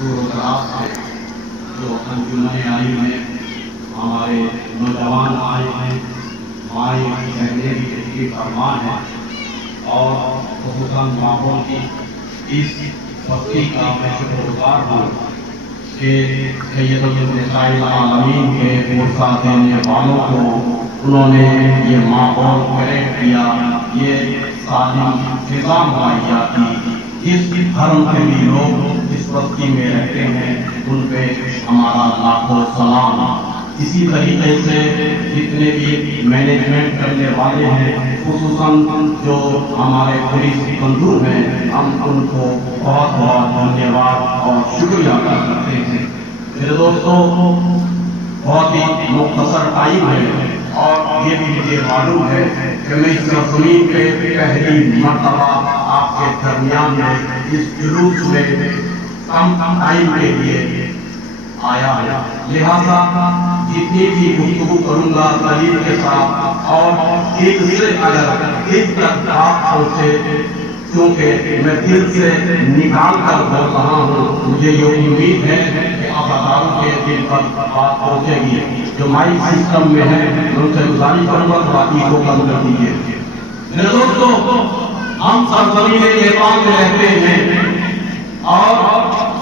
دور دراز سے جو انجمنیں آئی ہیں، ہمارے نوجوان آئے ہیں، ہماری بہنیں بھی تشریف فرما ہیں، اور خصوصاً ماحول کی اس بستی کا میں شکر گزار ہوں کہ سید النساء العالمین کے فرصہ دینے والوں کو انہوں نے یہ ماحول کریکٹ کیا، یہ سالم فضا مہیا کی۔ جس دھرم کے بھی لوگ اس بستی میں رہتے ہیں ان پہ ہمارا لاکھوں سلام۔ اسی طریقے سے جتنے بھی مینجمنٹ کرنے والے ہیں، خصوصاً جو ہمارے پولیس بندھو ہیں، ہم ان کو بہت بہت دھنیہ واد اور شکریہ ادا کرتے ہیں۔ میرے دوستوں، بہت ہی مختصر ٹائم ہے اور یہ بھی مجھے معلوم ہے کہ میں اس سرزمین پہ پہلی مرتبہ آپ کے درمیان میں اس جلوس میں کم ٹائم کے لیے آیا ہے، لہذا جتنی بھی گفتگو کروں گا دلیل کے ساتھ اور ایک سے اگر ایک تک بات پہنچے، کیونکہ میں دل سے نکال کر بول رہا ہوں، مجھے یہ امید ہے کہ افاداروں کے دل پر بات پہنچے گی۔ جو مائی سسٹم میں ہے ان سے گزارش کروں گا تھوڑا ایگو کم کر دیجیے۔ میرے دوستو، ہم سرزمین نیپال میں رہتے ہیں اور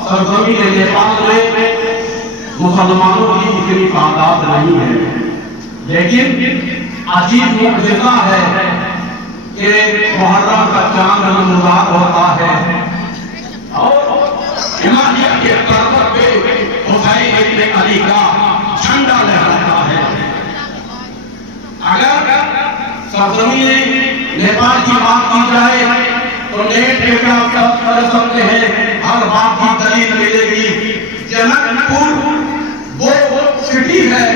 سرزمین نیپال میں مسلمانوں کی اتنی تعداد نہیں ہے، لیکن عجیب معجزہ ہے کہ محرم کا چاند نمودار ہوتا ہے اور ہمالیہ کے پربت پہ حسین ابن علی کا جھنڈا لہراتا ہے۔ اگر سرزمین نیپال کی بات کی جائے تو نیٹ پہ آپ کر سکتے ہیں، ہر بات کی دلیل ملے گی۔ جنک پور وہ سٹی ہے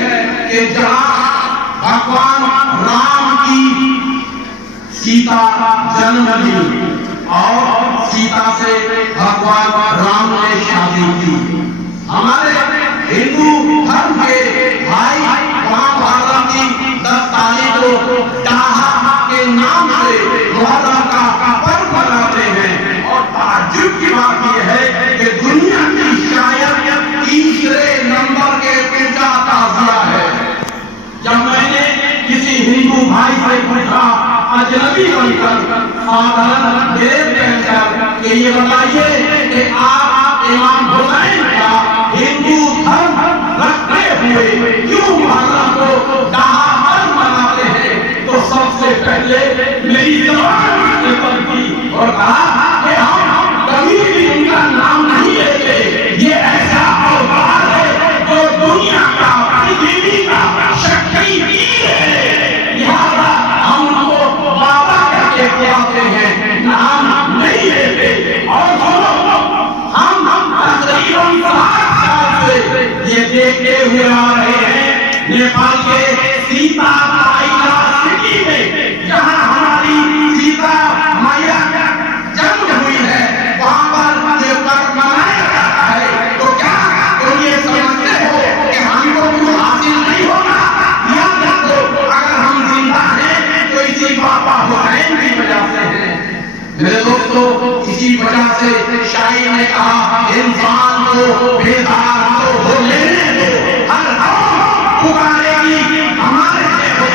کہ جہاں بھگوان رام کی سیتا جنم لی اور سیتا سے بھگوان رام نے شادی کی۔ ہمارے ہندو دھرم کے بھائی وہاں محرم کی 10 تاریخ کو ڈاہا کے نام سے محرم کا پرو مناتے ہیں، اور تعجب کی بات یہ ہے کہ دنیا کی شاید تیسرے نمبر کے پوجا تعزیہ ہے۔ جب میں نے کسی ہندو بھائی سے پوچھا اجنبی بن کر سادھارن دیو کہہ کر کہ یہ بتائیے کہ آپ امام حسین کا ہندو دھرم رکھتے ہوئے کیوں محرم کو ڈاہا پر مناتے ہیں، تو سب سے پہلے میری زبان سے پلٹی اور کہا کہ ہم کبھی بھی ان کا نام نہیں لیتے، یہ ایسا اوتار ہے جو دنیا کا پرتھوی کا شکتی پیر ہے، لہذا ہم ان کو بابا کہہ کے بلاتے ہیں، نام نہیں لیتے۔ اور ہم تقریباً 60 سال سے یہ دیکھتے ہوئے آ رہے ہیں، نیپال کے سیتا مائیا سٹی میں جہاں ہماری سیتا مائیا جنم ہوئی ہے، وہاں پر یہ پرو منایا جاتا ہے۔ تو کیا تم یہ سمجھتے ہو کہ ہم کو کچھ حاصل نہیں ہوگا؟ یاد رکھو، اگر ہم زندہ ہیں تو اسی بابا حسین کی وجہ سے ہیں۔ میرے دوستو، اسی وجہ سے شاعر نے کہا انسان کو بیدار تو ہو لینے دو، ہر قوم پکارے گی ہمارے سے ہو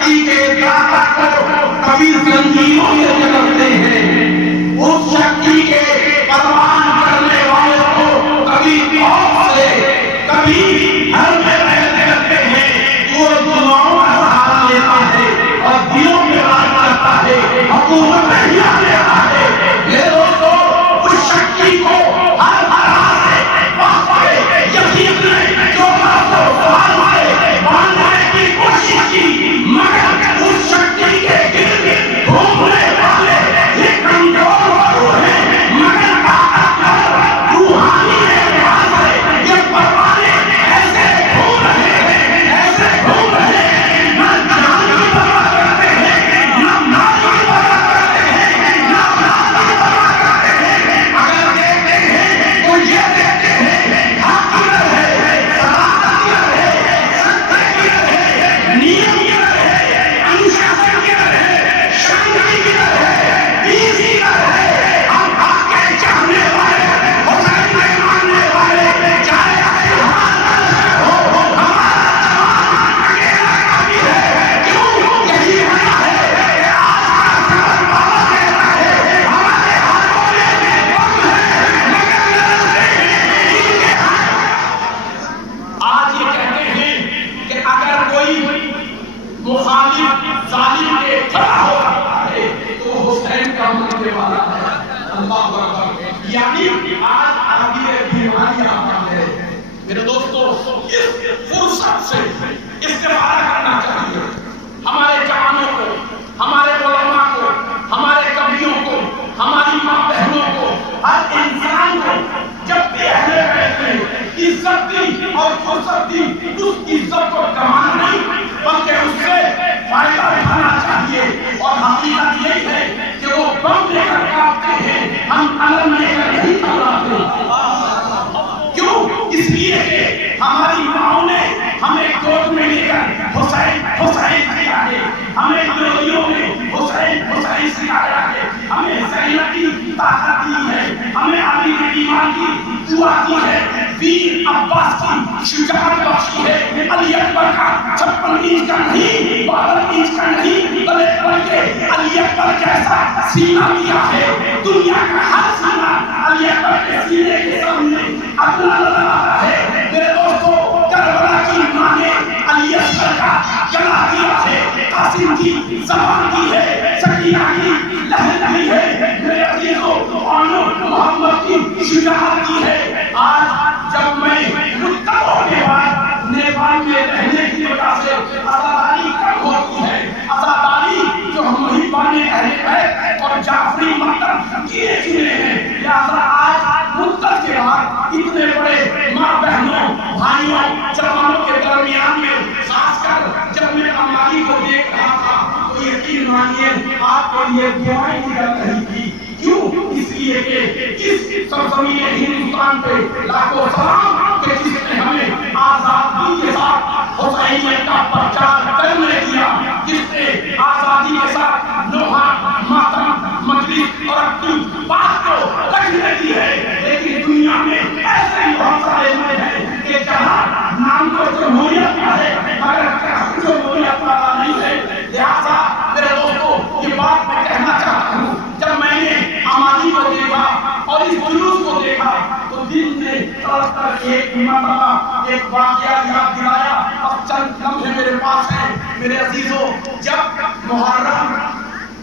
شکتی کے طاقت کو کبھی زنجیروں سے جکڑتے ہیں، اس شکتی کے پروان کرنے والوں کو کبھی خوف سے، کبھی گھر میں رہتے ہیں، وہ دعاؤں کا سہارا لیتا ہے اور دلوں میں راج کرتا ہے، حکومت میں حیات لیتا ہے۔ میرے دوستو، اس شکتی کو ہر طرح سے پاسے یزید نے جو باندھنے کی کوشش کی، مگر اس شکتی کے گرد گھومنے والے یہ کمزور ضرور ہیں، مگر طاقتور روحانی اعتبار سے یہ پروانے ایسے گھوم رہے ہیں، ایسے گھوم رہے ہیں، نہ جان کی پرواہ کرتے ہیں، نہ مال کی پرواہ کرتے ہیں، نہ اولاد کی پرواہ کرتے ہیں۔ اگر دیکھتے ہیں تو یہ دیکھتے ہیں حق کدھر ہے، صداقت کدھر ہے، سچائی کدھر ہے، نیم کدھر ہے، انوشاسن کدھر ہے، شانتی کدھر ہے، پیس کدھر ہے۔ ہم حق کے چاہنے والے، حسین کے ماننے والے، چاہے ہمارا ہو، ہمارا جوان اکیلا کافی ہے۔ کیوں؟ یہی وجہ ہے کہ آج کا سبق بابا کہتا ہے، ہمارے ہاتھوں میں کم ہے مگر لڑتے ہیں ان کے ہاتھ۔ آج یہ کہتے ہیں کہ اگر کوئی مخالف ظالم کے کھڑا ہو سکتا ہے تو حسین کا ماننے والا ہے۔ اللہ اکبر۔ یعنی آج آدمی بیماریاں آ ہے۔ میرے دوستو، اس فرصت سے استفادہ کرنا چاہیے۔ ہمارے جوانوں کو، ہمارے علماء کو، ہمارے کبیوں کو، ہماری ماں بہنوں کو، ہر انسان کو جب بھی اہل بیت نے عزت دی اور فرصت دی، اس عزت کو گنوانا نہیں بلکہ اس سے فائدہ اٹھانا چاہیے۔ اور حقیقت یہی ہے کہ وہ بم لے کر کاٹتے ہیں، ہم علم لے کر نہیں ٹکراتے۔ کیوں؟ اس لیے کہ ہماری ماؤں نے ہمیں گود میں لے کر حسین حسین کیا ہے، ہمیں گودیوں میں حسین حسین سکھایا ہے، ہمیں زینب کی طاقت دی ہے، ہمیں علی کے ایمان کی دعا دی ہے، ویر عباس کی شجاعت بخشی ہے، علی اکبر کا 56 انچ کا نہیں، 12 انچ کا نہیں، بلکہ علی اکبر جیسا سینہ دیا ہے۔ دنیا کا ہر سینہ علی اکبر کے سینے کے سامنے اپنا نظر آتا ہے۔ میرے دوستو، کربلا کی ماں نے علی اصغر کا گلا دیا ہے، قاسم کی زبان دی ہے، سکینہ کی لہر دی ہے، میرے عزیزو محمد کی شجاعت دی ہے۔ آج جب میں مدتوں کے بعد نیپال میں رہنے کی وجہ سے عزاداری کم ہوتی ہے، عزاداری جو ہم محبان اہل بیت اور جعفری مکتب کیے چنے ہیں، لہذا آج مدت کے بعد اتنے بڑے ماں بہنوں بھائیوں جوانوں کے درمیان میں، خاص کر جب میں امالی کو دیکھ رہا تھا تو یقین مانیے آپ کو یہ دعائیں کی جا رہی تھی۔ کیوں؟ اس لیے کہ اس سرزمین ہندوستان پہ لاکھوں سلام کہ جس نے ہمیں آزادی کے ساتھ حسینیت کا پرچار کرنے دیا، جس نے آزادی کے ساتھ نوحہ ماتم مجلس اور اپنی بات کو رکھنے دی ہے۔ لیکن دنیا میں ایسے بہت سارے ملک ہیں کہ جہاں نام کو جمہوریت کا ہے مگر جمہوریت والا نہیں ہے۔ لہٰذا میرے دوستو، یہ بات میں کہنا چاہتا ہوں، جب میں نے امالی کو دیکھا اور اس جلوس کو دیکھا تو دل نے تڑپ کر ایک مرتبہ ایک واقعہ یاد دلایا۔ اب چند لمحے میرے پاس ہیں۔ میرے عزیزو، جب محرم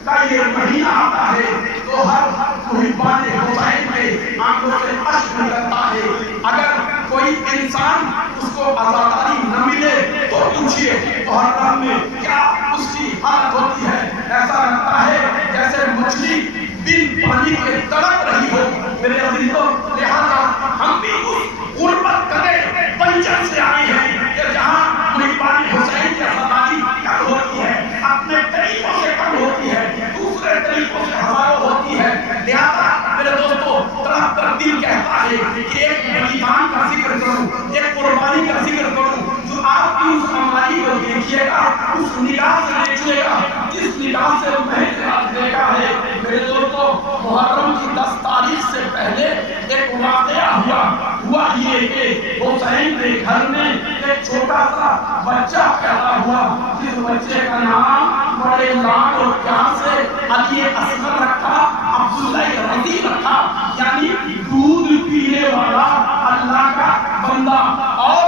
کا یہ مہینہ آتا ہے تو ہر محبان حسین کے آنکھوں سے اشک نکلتا ہے۔ اگر کوئی انسان اس کو آزاداری نہ ملے تو پوچھئے محرم میں کیا اس کی حالت ہوتی ہے۔ ایسا لگتا ہے جیسے مچھلی بن پانی کے تڑپ رہی ہو۔ میرے عزیزو، لہذا ہم بھی اس غربت کرے پنجر سے آئے ہیں کہ جہاں محبان حسین کی آزاداری کم ہوتی ہے، اپنے طریقوں سے کم ہوتی ہے، دوسرے طریقوں سے ہزاروں ہوتی ہے۔ لہذا میرے دوستو، تڑپ کر دل کہتا ہے کہ ایک بلیدان کا ذکر کروں، ایک قربانی کا ذکر کروں جو آپ کی اس امالی کو دیکھیے گا، اس نگاہ سے دیکھیے گا جس نگاہ سے میں نے دیکھا ہے۔ میرے دوستو، محرم کی 10 تاریخ سے پہلے ایک واقعہ ہوا۔ ہوا یہ کہ حسین کے گھر میں ایک چھوٹا سا بچہ پیدا ہوا، جس بچے کا نام بڑے لاڈ اور پیار سے علی اصغر رکھا، عبداللہ رضی رکھا، یعنی دودھ پینے والا اللہ کا بندہ۔ اور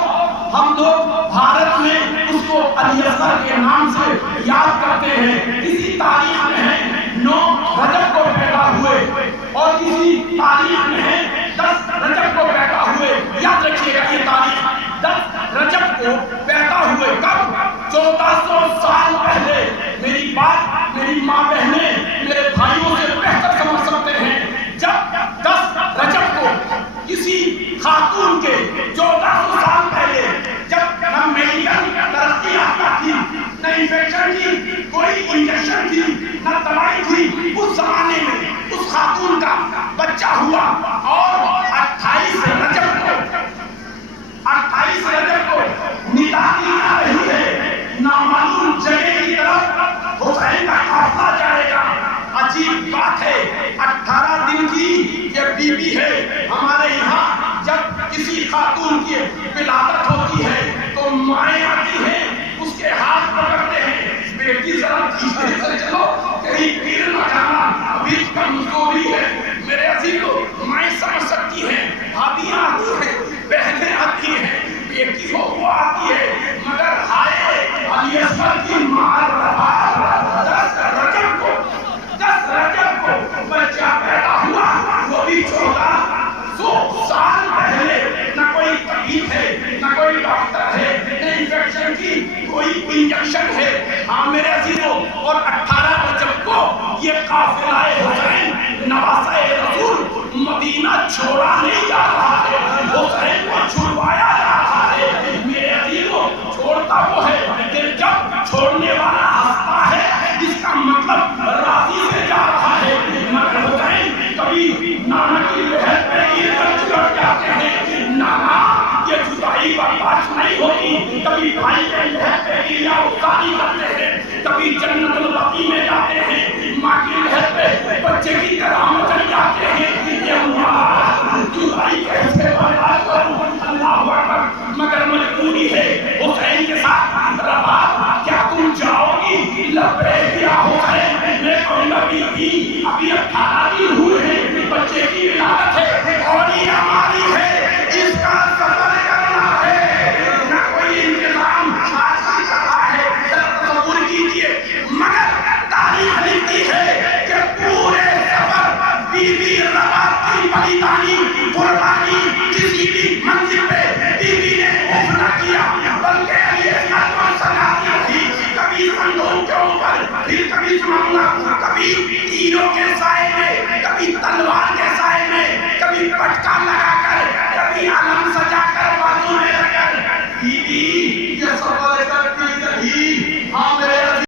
ہم لوگ بھارت میں اس کو علی اصغر کے نام سے یاد کرتے ہیں۔ کسی تاریخ میں ہے 9 رجب کو پیدا ہوئے اور کسی تاریخ میں ہے 10 رجب کو پیدا ہوئے۔ یاد رکھیے گا یہ تاریخ، 10 رجب کو پیدا ہوئے۔ کب؟ 1400 سال پہلے۔ میری بات میری ماں بہنیں میرے بھائیوں سے بہتر سمجھ سکتے ہیں۔ جب 10 رجب کو کسی خاتون کے 1400 سال پہلے جب نہ میڈیکل ترقی یافتہ تھی، نہ انفیکشن کی کوئی انجیکشن تھی، نہ دوائی تھی، اس زمانے میں اس خاتون کا بچہ ہوا اور 28 رجب کو ندا دی جا رہی ہے، نامعلوم جگہ کی طرف حسین کا قافلہ جائے گا۔ عجیب بات ہے، 18 دن کی یہ بی بی ہے۔ ہمارے یہاں جب کسی خاتون کی ولادت ہوتی ہے تو مائیں آتی ہیں، اس کے ہاتھ پکڑتے ہیں، بیٹی ذرا دھیرے سے چلو کہیں گر نہ جانا، ابھی کمزوری ہے۔ میرے عزیزو، مائیں سمجھ سکتی ہیں، بھابیاں آتی ہیں، بہنیں آتی ہیں، بیٹی ہو وہ آتی ہے، مگر ہائے علی اصغر کی ماں 10 رجب کو بچہ پیدا ہوا، وہ بھی 1400 سال پہلے۔ نہ کوئی طبیب ہے، نہ کوئی ڈاکٹر ہے، نہ انفیکشن کی کوئی انجیکشن ہے۔ ہاں میرے عزیزو، اور 18 رجب کو یہ قافلہ حسین نواسہ رسول مدینہ چھوڑا نہیں جا رہا ہے، حسین کو چھڑوایا جا رہا ہے۔ میرے عزیزو، چھوڑتا وہ ہے کہ جب چھوڑنے والا ہنستا ہے، اس کا مطلب راضی سے جا رہا ہے۔ مگر حسین کبھی نانا کی لہر پہ گر کر چلٹ جاتے ہیں، نانا یہ جدائی برداشت نہیں ہوتی، کبھی بھائی کے لہر پہ گریا افتادی کرتے ہیں، کبھی جنت البقیع میں جاتے ہیں، ماں کی لہر پہ بچے کی طرح مچل جاتے ہیں۔ یہ اللہ جدائی کیسے برداشت کروں، اللہ اکبر، مگر مجبوری ہے حسین کے ساتھ۔ رباب کیا تم جاؤ گی؟ لبیک یا حسین، میں کہوں گا بھی ابھی 18 دن ہوئے ہیں، بچے کی ولادت ہے اور یہ ہماری ہے، اس کا صبر کرنا ہے، نہ کوئی انتظام آج کی طرح ہے، تصور کیجیے۔ مگر تاریخ لکھتی ہے کہ پورے سفر بی بی رباب کی بلیدانی قربانی کسی بھی منزل پہ بی بی نے خوف نہ کیا، بلکہ علی اصغر کو سجاتی تھی، کبھی کندھوں کے اوپر، پھر کبھی سمندر، کبھی تیروں کے سائے میں، کبھی